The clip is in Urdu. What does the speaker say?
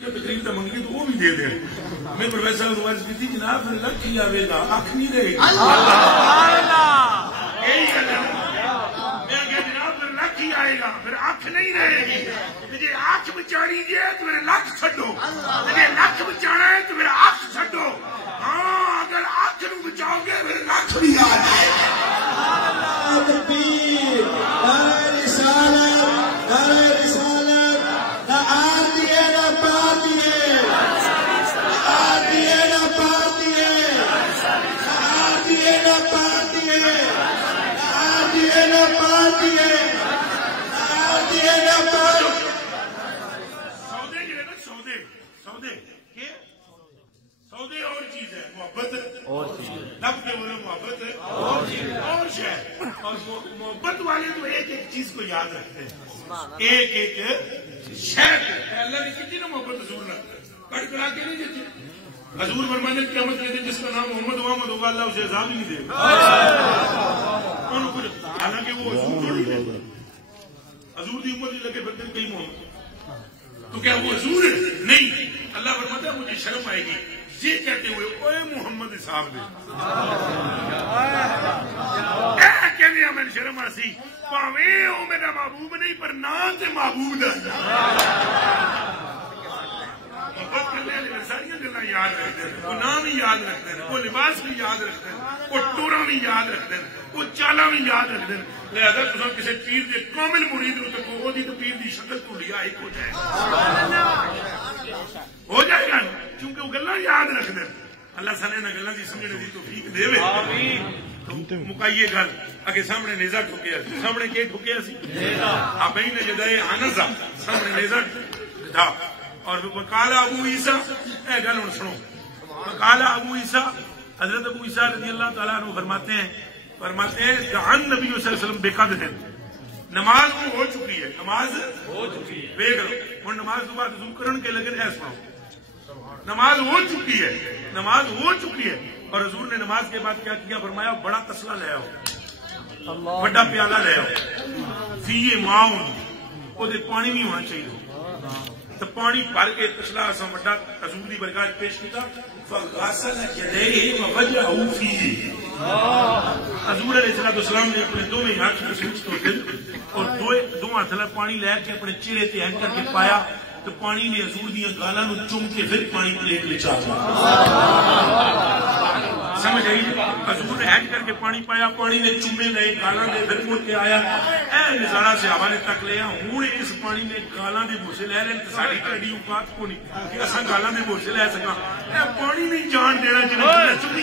تقریر تو منگی تو وہ بھی دے دیں. میں پروفیسر عرض کی تھی جناب پھر لکھ ہی آئے گا آنکھ نہیں رہے گی. یہی کہنا میں کہ جناب پھر لکھ ہی آئے گا پھر آنکھ نہیں رہے گی. مجھے آنکھ بچانی ہے تو میرے لکھ چھڈو, مجھے لکھ بچانا ہے تو میرا آنکھ چھڈو. ہاں اگر آنکھ نو بچاؤ گے پھر لکھ بھی آ جائے گا. سودے اور چیز ہے, محبت اور چیز ہے. لفظ بولو محبت اور چیز اور شے. اور محبت والے تو ایک ایک چیز کو یاد رکھتے ہیں, ایک ایک شے کو. اللہ نے کتنی نا محبت حضور رکھتے ہیں, کٹ کرا کے نہیں دیتے. حضور فرماتے ہیں قیامت کے دن جس کا نام محمد محمد ہوگا اللہ اسے عذاب ہی نہیں دے گا. حالانکہ وہ حضور تھوڑی ہے, حضور کی امت ہی لگے پھرتے ہیں کئی محمد. تو کیا وہ حضور ہے؟ نہیں. اللہ فرماتا ہے مجھے شرم آئے گی یہ کہتے ہوئے اوے محمد صاحب دے کہنے ہمیں شرم آسی پاویں او میرا محبوب نہیں پر نام سے محبوب دا. محبت کرنے والے ساری گلا یاد رکھتے ہیں, وہ نام ہی یاد رکھتے ہیں, وہ لباس بھی یاد رکھتے ہیں, وہ ٹورا بھی یاد رکھتے ہیں, وہ چالا بھی یاد رکھتے ہیں. لہذا تصا کسی پیر کے کامل مرید ہو تو وہ پیر کی شکل تو لیا ایک ہو جائے گا کیونکہ وہ گلا یاد رکھتے ہیں. اللہ سنے نہ گلا کی سمجھنے کی توفیق دے. مکائیے گل اگے سامنے نیزا ٹھکیا, سامنے کے ٹھکیا سی ابھی نے جدائے آنزا سامنے نیزا تھا. اور وقالا ابو عیسیٰ اے گل ہوں سنو. وقالا ابو عیسیٰ حضرت ابو عیسیٰ رضی اللہ تعالیٰ عنہ فرماتے ہیں دعان نبی صلی اللہ علیہ وسلم بے قدر ہے. نماز ہو چکی ہے, نماز ہو چکی ہے. بے گل ہوں نماز کے بعد وضو کرن کے لگے ایسا نماز ہو چکی ہے, نماز ہو چکی ہے. اور حضور نے نماز کے بعد کیا کیا فرمایا بڑا تسلا لے آؤ, بڑا پیالہ لے آؤ, فیہ ماؤن وہ پانی بھی ہونا چاہیے. تو پانی بھر کے تسلا اساں بڑا حضور دی برگاہ پیش کیتا. فغسل یدیہ ووجہہ فیہ, حضور علیہ السلام نے اپنے دونوں ہاتھ اور دو ہاتھ پانی لے کے اپنے چہرے تے ہینڈ کر کے پایا تو پانی نے حضور دیا گالاں نو چوم کے پھر پانی پلیٹ وچ آ گیا. سمجھ آئی؟ حضور نے ہینڈ کر کے پانی پایا, پانی نے چومے لے گالاں دے پھر مڑ کے آیا. اے نظارہ صحابہ نے تک لیا. ہوں اس پانی نے گالاں دے بوسے لے رہے تو ساری ٹڈی اوقات کو نہیں کہ اصا گالاں دے بوسے لے سکاں. اے پانی نہیں جان دینا جنہیں چومی